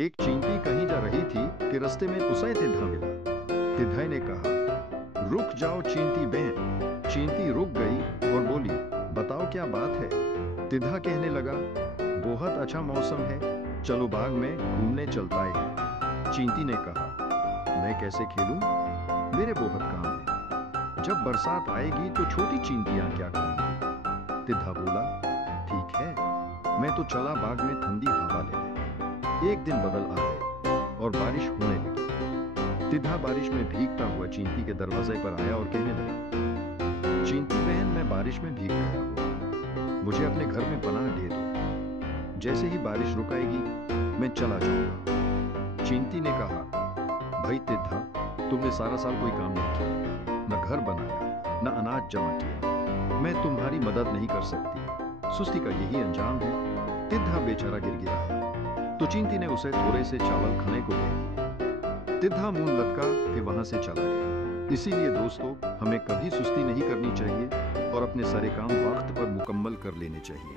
एक चींटी कहीं जा रही थी कि रास्ते में उसे तिधा मिला। तिधाई ने कहा, रुक जाओ चींटी बहन। चींटी रुक गई और बोली, बताओ क्या बात है। तिधा कहने लगा, बहुत अच्छा मौसम है, चलो बाग में घूमने चलता है। चींटी ने कहा, मैं कैसे खेलूं? मेरे बहुत काम है। जब बरसात आएगी तो छोटी चींटियां क्या करेंगी? तिधा बोला, ठीक है, मैं तो चला बाग में ठंडी हवा लेने। एक दिन बदल आ गए और बारिश होने लगी। तिधा बारिश में भीगता हुआ चींटी के दरवाजे पर आया और कहने लगा, चींटी बहन, मैं बारिश में भीग गया हूँ, मुझे अपने घर में पनाह दे दो। जैसे ही बारिश रुकाएगी मैं चला जाऊंगा। चींटी ने कहा, भाई तिधा, तुमने सारा साल कोई काम नहीं किया, न घर बनाया, न अनाज जमा किया, मैं तुम्हारी मदद नहीं कर सकती। सुस्ती का यही अंजाम है। तिधा बेचारा गिड़गिड़ाया तो चींटी ने उसे थोड़े से चावल खाने को दे। तिधा मुंह लटका के वहां से चला गया। इसीलिए दोस्तों, हमें कभी सुस्ती नहीं करनी चाहिए और अपने सारे काम वक्त पर मुकम्मल कर लेने चाहिए।